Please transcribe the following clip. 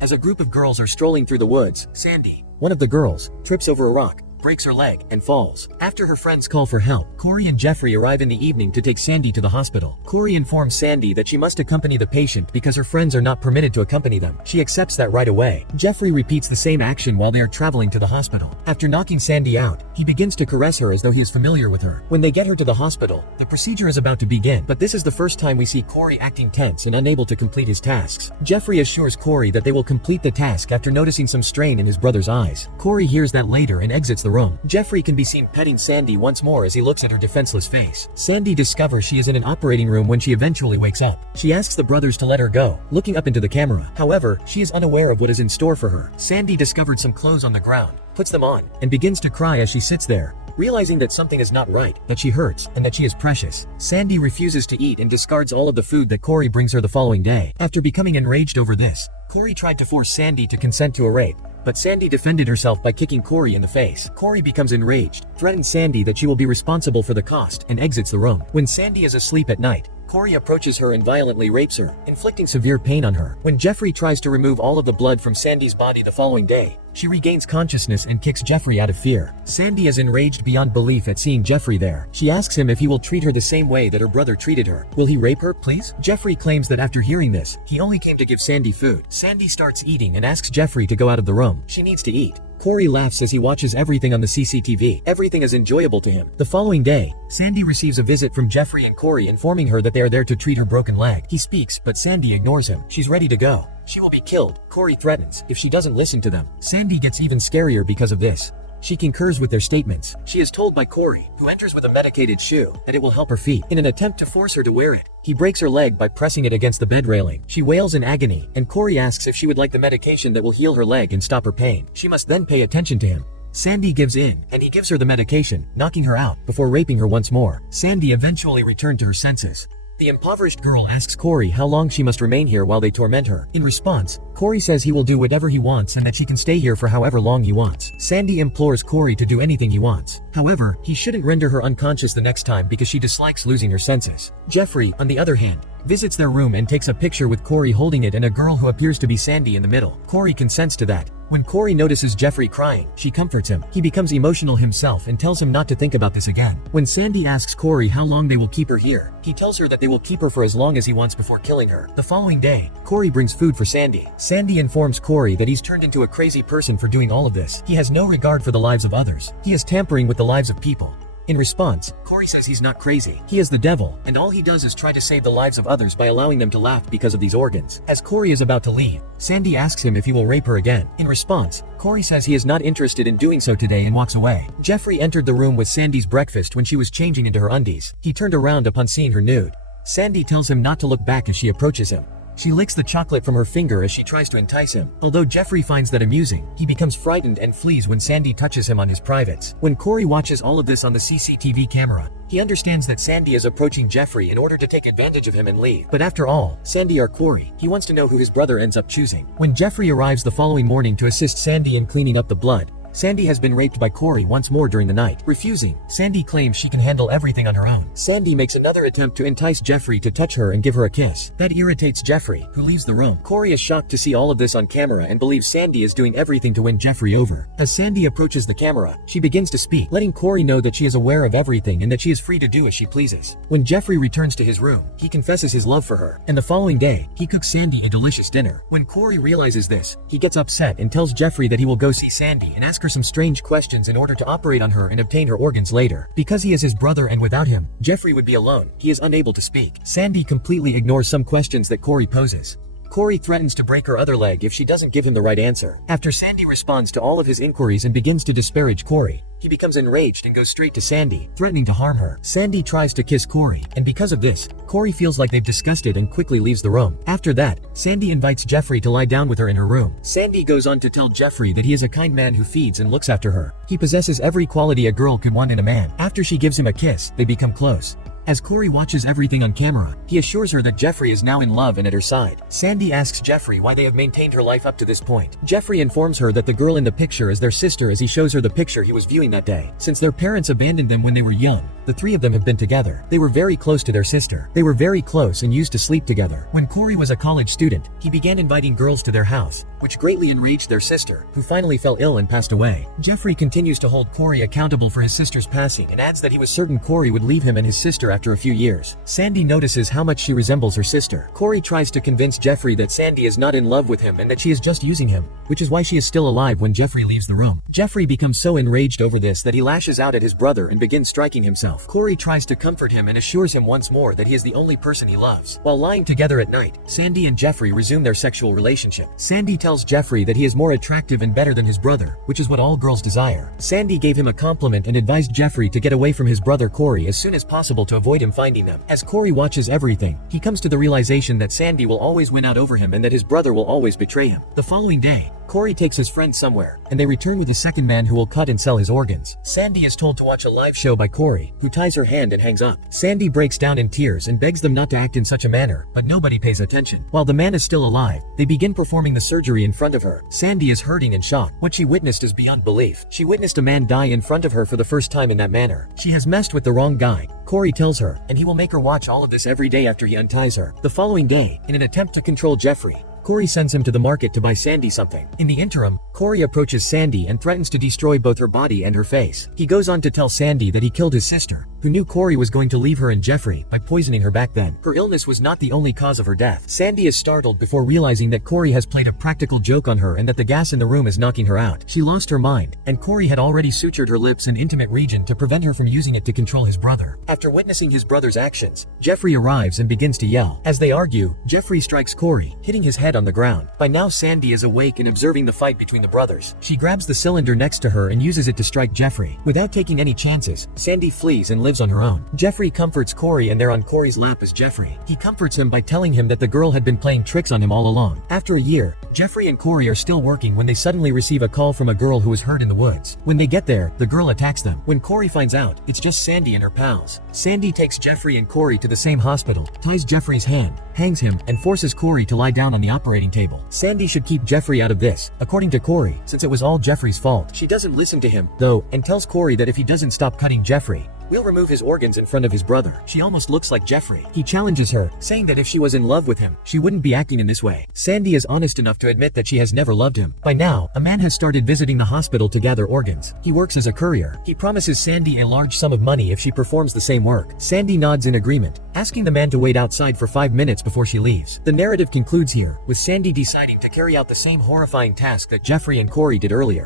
As a group of girls are strolling through the woods, Sandy, one of the girls, trips over a rock, breaks her leg, and falls. After her friends call for help, Corey and Jeffrey arrive in the evening to take Sandy to the hospital. Corey informs Sandy that she must accompany the patient because her friends are not permitted to accompany them. She accepts that right away. Jeffrey repeats the same action while they are traveling to the hospital. After knocking Sandy out, he begins to caress her as though he is familiar with her. When they get her to the hospital, the procedure is about to begin, but this is the first time we see Corey acting tense and unable to complete his tasks. Jeffrey assures Corey that they will complete the task after noticing some strain in his brother's eyes. Corey hears that later and exits the room. Jeffrey can be seen petting Sandy once more as he looks at her defenseless face. Sandy discovers she is in an operating room when she eventually wakes up. She asks the brothers to let her go, looking up into the camera. However, she is unaware of what is in store for her. Sandy discovered some clothes on the ground, puts them on, and begins to cry as she sits there, realizing that something is not right, that she hurts, and that she is precious. Sandy refuses to eat and discards all of the food that Corey brings her the following day. After becoming enraged over this, Corey tried to force Sandy to consent to a rape, but Sandy defended herself by kicking Corey in the face. Corey becomes enraged, threatens Sandy that she will be responsible for the cost, and exits the room. When Sandy is asleep at night, Corey approaches her and violently rapes her, inflicting severe pain on her. When Jeffrey tries to remove all of the blood from Sandy's body the following day, she regains consciousness and kicks Jeffrey out of fear. Sandy is enraged beyond belief at seeing Jeffrey there. She asks him if he will treat her the same way that her brother treated her. Will he rape her, please? Jeffrey claims that after hearing this, he only came to give Sandy food. Sandy starts eating and asks Jeffrey to go out of the room. She needs to eat. Corey laughs as he watches everything on the CCTV. Everything is enjoyable to him. The following day, Sandy receives a visit from Jeffrey and Corey informing her that they are there to treat her broken leg. He speaks, but Sandy ignores him. She's ready to go. She will be killed, Corey threatens, if she doesn't listen to them. Sandy gets even scarier because of this. She concurs with their statements. She is told by Corey, who enters with a medicated shoe, that it will help her feet. In an attempt to force her to wear it, he breaks her leg by pressing it against the bed railing. She wails in agony, and Corey asks if she would like the medication that will heal her leg and stop her pain. She must then pay attention to him. Sandy gives in, and he gives her the medication, knocking her out, before raping her once more. Sandy eventually returned to her senses. The impoverished girl asks Corey how long she must remain here while they torment her. In response, Corey says he will do whatever he wants and that she can stay here for however long he wants. Sandy implores Corey to do anything he wants. However, he shouldn't render her unconscious the next time because she dislikes losing her senses. Jeffrey, on the other hand, visits their room and takes a picture with Corey holding it and a girl who appears to be Sandy in the middle. Corey consents to that. When Corey notices Jeffrey crying, she comforts him. He becomes emotional himself and tells him not to think about this again. When Sandy asks Corey how long they will keep her here, he tells her that they will keep her for as long as he wants before killing her. The following day, Corey brings food for Sandy. Sandy informs Corey that he's turned into a crazy person for doing all of this. He has no regard for the lives of others. He is tampering with the lives of people. In response, Corey says he's not crazy. He is the devil, and all he does is try to save the lives of others by allowing them to laugh because of these organs. As Corey is about to leave, Sandy asks him if he will rape her again. In response, Corey says he is not interested in doing so today and walks away. Jeffrey entered the room with Sandy's breakfast when she was changing into her undies. He turned around upon seeing her nude. Sandy tells him not to look back as she approaches him. She licks the chocolate from her finger as she tries to entice him. Although Jeffrey finds that amusing, he becomes frightened and flees when Sandy touches him on his privates. When Corey watches all of this on the CCTV camera, he understands that Sandy is approaching Jeffrey in order to take advantage of him and leave. But after all, Sandy or Corey, he wants to know who his brother ends up choosing. When Jeffrey arrives the following morning to assist Sandy in cleaning up the blood, Sandy has been raped by Corey once more during the night. Refusing, Sandy claims she can handle everything on her own. Sandy makes another attempt to entice Jeffrey to touch her and give her a kiss. That irritates Jeffrey, who leaves the room. Corey is shocked to see all of this on camera and believes Sandy is doing everything to win Jeffrey over. As Sandy approaches the camera, she begins to speak, letting Corey know that she is aware of everything and that she is free to do as she pleases. When Jeffrey returns to his room, he confesses his love for her, and the following day, he cooks Sandy a delicious dinner. When Corey realizes this, he gets upset and tells Jeffrey that he will go see Sandy and ask her some strange questions in order to operate on her and obtain her organs later. Because he is his brother and without him, Jeffrey would be alone. He is unable to speak. Sandy completely ignores some questions that Corey poses. Corey threatens to break her other leg if she doesn't give him the right answer. After Sandy responds to all of his inquiries and begins to disparage Corey, he becomes enraged and goes straight to Sandy, threatening to harm her. Sandy tries to kiss Corey, and because of this, Corey feels like they've discussed it and quickly leaves the room. After that, Sandy invites Jeffrey to lie down with her in her room. Sandy goes on to tell Jeffrey that he is a kind man who feeds and looks after her. He possesses every quality a girl could want in a man. After she gives him a kiss, they become close. As Corey watches everything on camera, he assures her that Jeffrey is now in love and at her side. Sandy asks Jeffrey why they have maintained her life up to this point. Jeffrey informs her that the girl in the picture is their sister as he shows her the picture he was viewing that day. Since their parents abandoned them when they were young, the three of them have been together. They were very close to their sister. They were very close and used to sleep together. When Corey was a college student, he began inviting girls to their house, which greatly enraged their sister, who finally fell ill and passed away. Jeffrey continues to hold Corey accountable for his sister's passing and adds that he was certain Corey would leave him and his sister after a few years. Sandy notices how much she resembles her sister. Corey tries to convince Jeffrey that Sandy is not in love with him and that she is just using him, which is why she is still alive when Jeffrey leaves the room. Jeffrey becomes so enraged over this that he lashes out at his brother and begins striking himself. Corey tries to comfort him and assures him once more that he is the only person he loves. While lying together at night, Sandy and Jeffrey resume their sexual relationship. Sandy tells Jeffrey that he is more attractive and better than his brother, which is what all girls desire. Sandy gave him a compliment and advised Jeffrey to get away from his brother Corey as soon as possible to avoid him finding them. As Corey watches everything, he comes to the realization that Sandy will always win out over him and that his brother will always betray him. The following day, Corey takes his friend somewhere, and they return with a second man who will cut and sell his organs. Sandy is told to watch a live show by Corey, who ties her hand and hangs up. Sandy breaks down in tears and begs them not to act in such a manner, but nobody pays attention. While the man is still alive, they begin performing the surgery in front of her. Sandy is hurting and shocked. What she witnessed is beyond belief. She witnessed a man die in front of her for the first time in that manner. She has messed with the wrong guy, Corey tells her, and he will make her watch all of this every day after he unties her. The following day, in an attempt to control Jeffrey, Corey sends him to the market to buy Sandy something. In the interim, Corey approaches Sandy and threatens to destroy both her body and her face. He goes on to tell Sandy that he killed his sister, who knew Corey was going to leave her and Jeffrey, by poisoning her back then. Her illness was not the only cause of her death. Sandy is startled before realizing that Corey has played a practical joke on her and that the gas in the room is knocking her out. She lost her mind, and Corey had already sutured her lips and intimate region to prevent her from using it to control his brother. After witnessing his brother's actions, Jeffrey arrives and begins to yell. As they argue, Jeffrey strikes Corey, hitting his head on the ground. By now Sandy is awake and observing the fight between the brothers. She grabs the cylinder next to her and uses it to strike Jeffrey. Without taking any chances, Sandy flees and lives on her own. Jeffrey comforts Corey and there on Corey's lap is Jeffrey. He comforts him by telling him that the girl had been playing tricks on him all along. After a year, Jeffrey and Corey are still working when they suddenly receive a call from a girl who was hurt in the woods. When they get there, the girl attacks them. When Corey finds out, it's just Sandy and her pals. Sandy takes Jeffrey and Corey to the same hospital, ties Jeffrey's hand, hangs him, and forces Corey to lie down on the operating table. Sandy should keep Jeffrey out of this, according to Corey, since it was all Jeffrey's fault. She doesn't listen to him, though, and tells Corey that if he doesn't stop cutting Jeffrey, we'll remove his organs in front of his brother. She almost looks like Jeffrey. He challenges her, saying that if she was in love with him, she wouldn't be acting in this way. Sandy is honest enough to admit that she has never loved him. By now, a man has started visiting the hospital to gather organs. He works as a courier. He promises Sandy a large sum of money if she performs the same work. Sandy nods in agreement, asking the man to wait outside for 5 minutes before she leaves. The narrative concludes here, with Sandy deciding to carry out the same horrifying task that Jeffrey and Corey did earlier.